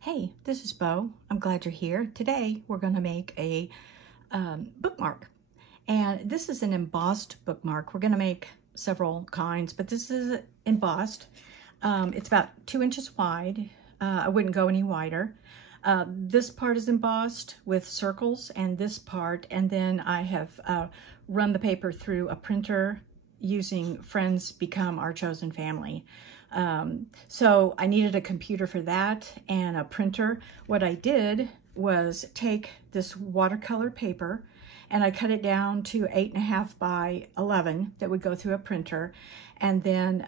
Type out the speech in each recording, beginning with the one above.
Hey, this is Bo. I'm glad you're here. Today we're going to make a bookmark, and this is an embossed bookmark. We're going to make several kinds, but this is embossed. It's about 2 inches wide. I wouldn't go any wider. This part is embossed with circles, and this part, and then I have run the paper through a printer using Friends Become Our Chosen Family. So I needed a computer for that and a printer. What I did was take this watercolor paper and I cut it down to 8.5 by 11 that would go through a printer. And then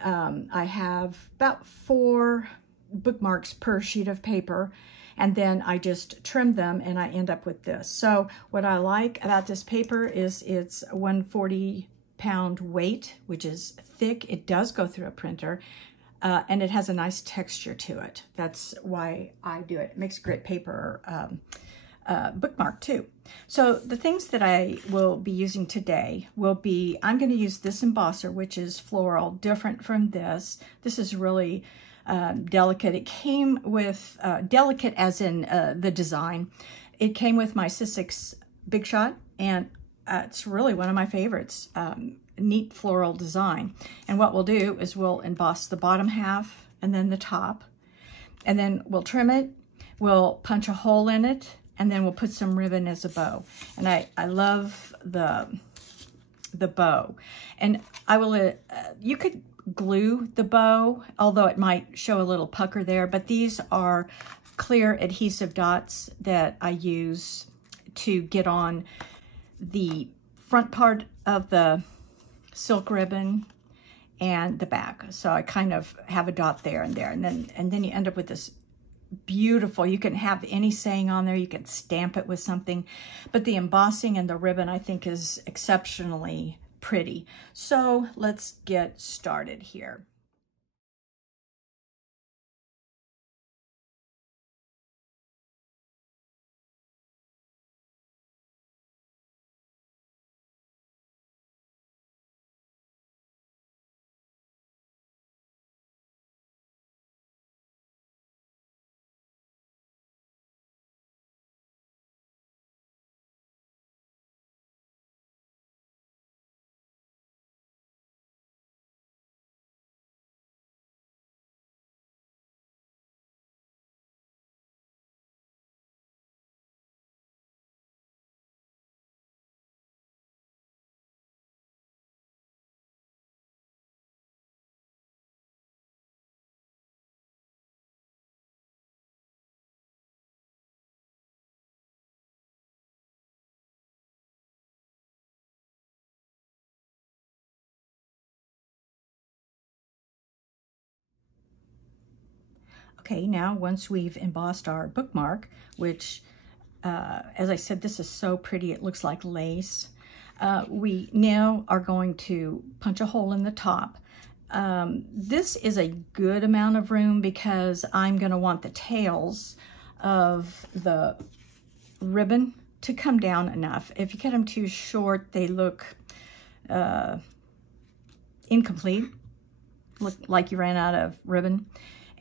I have about 4 bookmarks per sheet of paper. And then I just trim them and I end up with this. So what I like about this paper is it's 140-pound weight, which is thick. It does go through a printer. And it has a nice texture to it. That's why I do it. It makes a great paper bookmark too. So the things that I will be using today will be, I'm going to use this embosser, which is floral, different from this. This is really delicate. It came with, delicate as in the design. It came with my Sizzix Big Shot, and it's really one of my favorites. Neat floral design. And what we'll do is we'll emboss the bottom half and then the top, and then we'll trim it, we'll punch a hole in it, and then we'll put some ribbon as a bow. And I love the bow. And I will, you could glue the bow, although it might show a little pucker there, but these are clear adhesive dots that I use to get on the front part of the silk ribbon and the back. So I kind of have a dot there and there, and then you end up with this beautiful, you can have any saying on there, you can stamp it with something, but the embossing and the ribbon I think is exceptionally pretty. So let's get started here. Okay, now once we've embossed our bookmark, which, as I said, this is so pretty, it looks like lace. We now are going to punch a hole in the top. This is a good amount of room because I'm going to want the tails of the ribbon to come down enough. If you cut them too short, they look incomplete, look like you ran out of ribbon.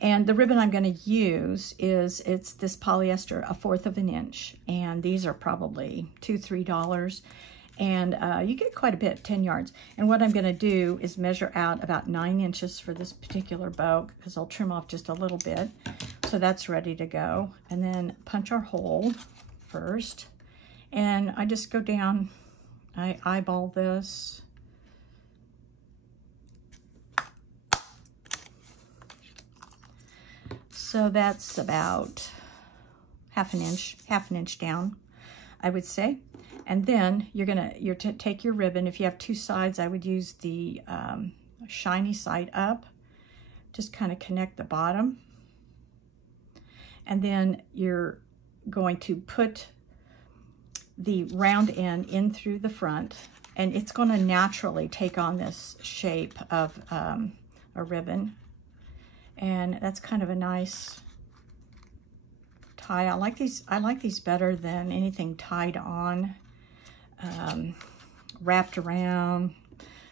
And the ribbon I'm going to use it's this polyester, 1/4 of an inch. And these are probably $2–3. And you get quite a bit, 10 yards. And what I'm going to do is measure out about 9 inches for this particular bow, because I'll trim off just a little bit. So that's ready to go. And then punch our hole first. And I just go down, I eyeball this. So that's about half an inch down, I would say. And then you're to take your ribbon. If you have 2 sides, I would use the shiny side up. Just kind of connect the bottom. And then you're going to put the round end in through the front, and it's going to naturally take on this shape of a ribbon. And that's kind of a nice tie. I like these better than anything tied on, wrapped around,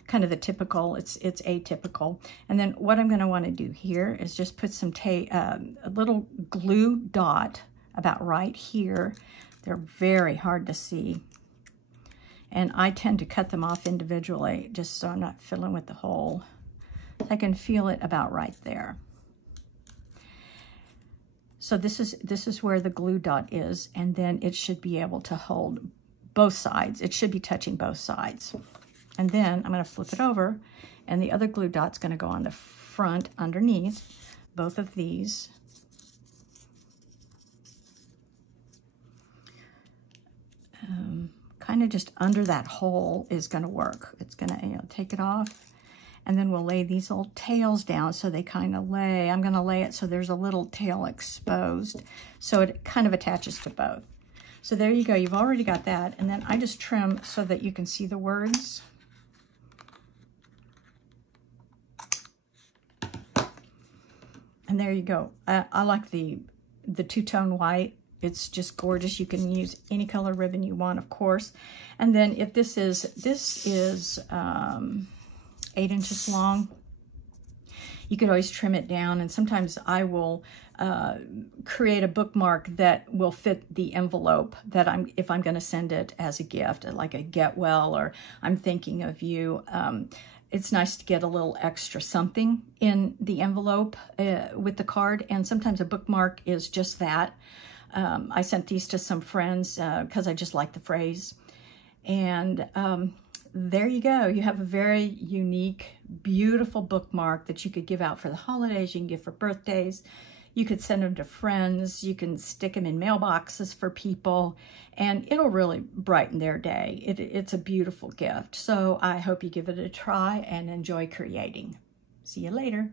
kind of the typical, it's atypical. And then what I'm going to want to do here is just put some a little glue dot about right here. They're very hard to see. And I tend to cut them off individually just so I'm not fiddling with the hole. I can feel it about right there. So this is where the glue dot is, and then it should be able to hold both sides. It should be touching both sides. And then I'm going to flip it over, and the other glue dot's going to go on the front underneath both of these. Kind of just under that hole is going to work. It's going to take it off, and then we'll lay these little tails down so they kind of lay. I'm going to lay it so there's a little tail exposed, so it kind of attaches to both. So there you go. You've already got that, and then I just trim so that you can see the words. And there you go. I like the two-tone white. It's just gorgeous. You can use any color ribbon you want, of course. And then if this is 8 inches long, you could always trim it down. And sometimes I will create a bookmark that will fit the envelope that if I'm going to send it as a gift, like a get well, or I'm thinking of you. It's nice to get a little extra something in the envelope with the card. And sometimes a bookmark is just that. I sent these to some friends because I just like the phrase. And there you go. You have a very unique, beautiful bookmark that you could give out for the holidays. You can give for birthdays. You could send them to friends. You can stick them in mailboxes for people, and it'll really brighten their day. It's a beautiful gift. So I hope you give it a try and enjoy creating. See you later.